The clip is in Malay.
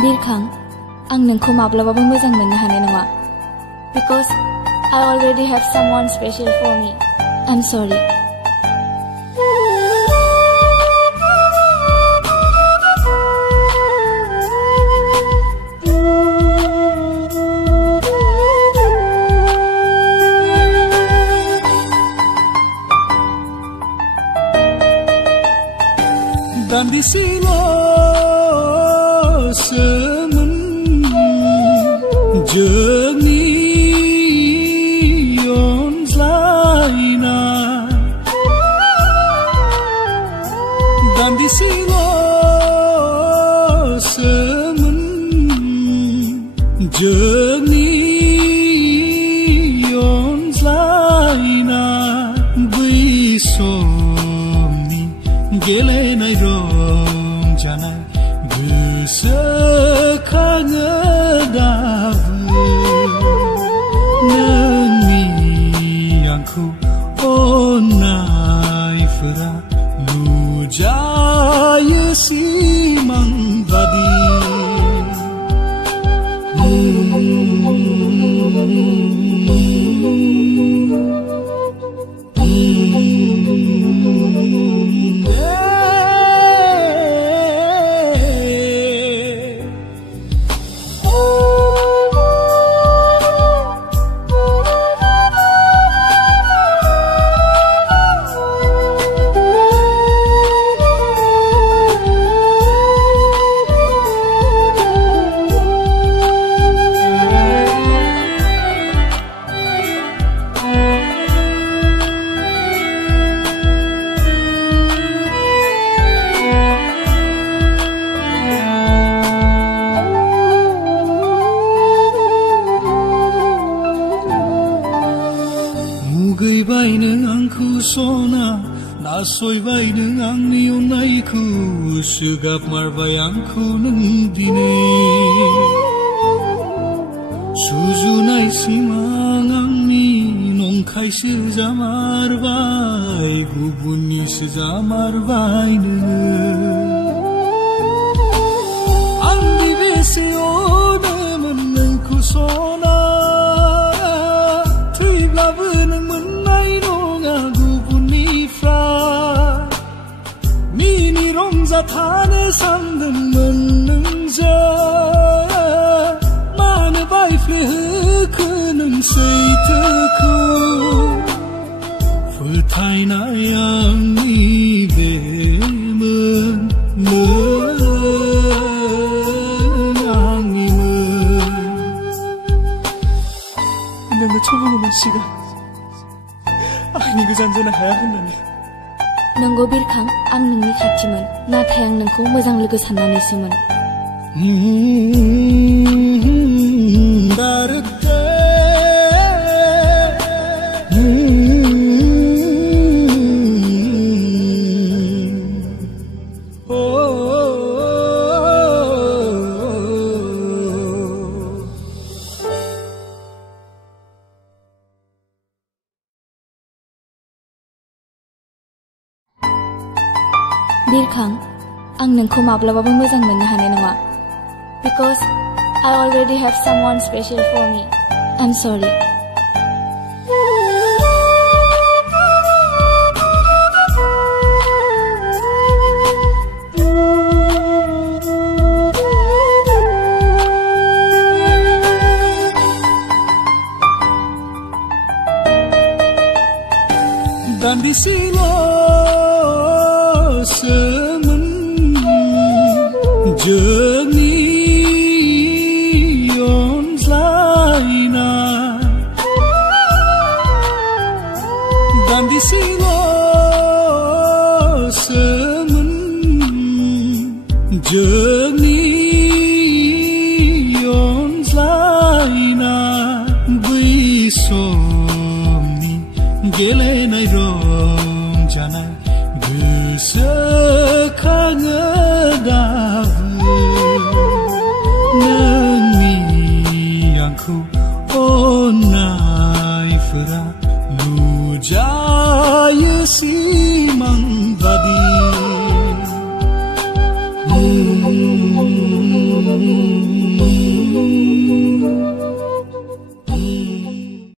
बिरखां, आं नोंखौ माब्लाबाबो मोजां मोननो हानाय नङा. Because I already have someone special for me. I'm sorry. Dandisilah semen jernih on zaina. Dandisilah semen jernih on zaina. Bisomni gelenai rongjanai goसोखाङोदाबो नोंनि आंखौ अननायफोरा नुजायो सिमां बादि. मुगैबाय नों आंखौ सना नासयबाय नों आंनि अननायखौ सोगाबमारबाय आंखौ नों दिनै सुजुनाय सिमां आंनि नंखायसो जामारबाय गुबुननिसो जामारबाय नोङो आंनि बेसे अनोमोन नोंखौ सना थैब्लाबो नों मोननाय नङा गुबुननिफ्राय मिनि रंजाथानो सानदोंमोन नोंजों मानो बायफ्लेहोखो नों सैथोखौ फोथायनाय आंनि बेमोन नोंनो 쳐보고만 시간 आंनि गोजान जानो हाया होननानै नंगौ बिरखां आं नोंनि खाथिमोन नाथाय आं नोंखौ मोजां लोगो साननानैसोमोन बिरखां आं नोंखौ माब्लाबाबो मोजां मोननो हानाय नङा because I already have someone special for me. I'm sorry. Dandisilah semen jernih on zaina. Dandisilah semen jernih on zaina. Bisomni gelenai rongjanai गोसोखाङोदाबो नोंनि आंखौ अननायफोरा नुजायो सिमां बादि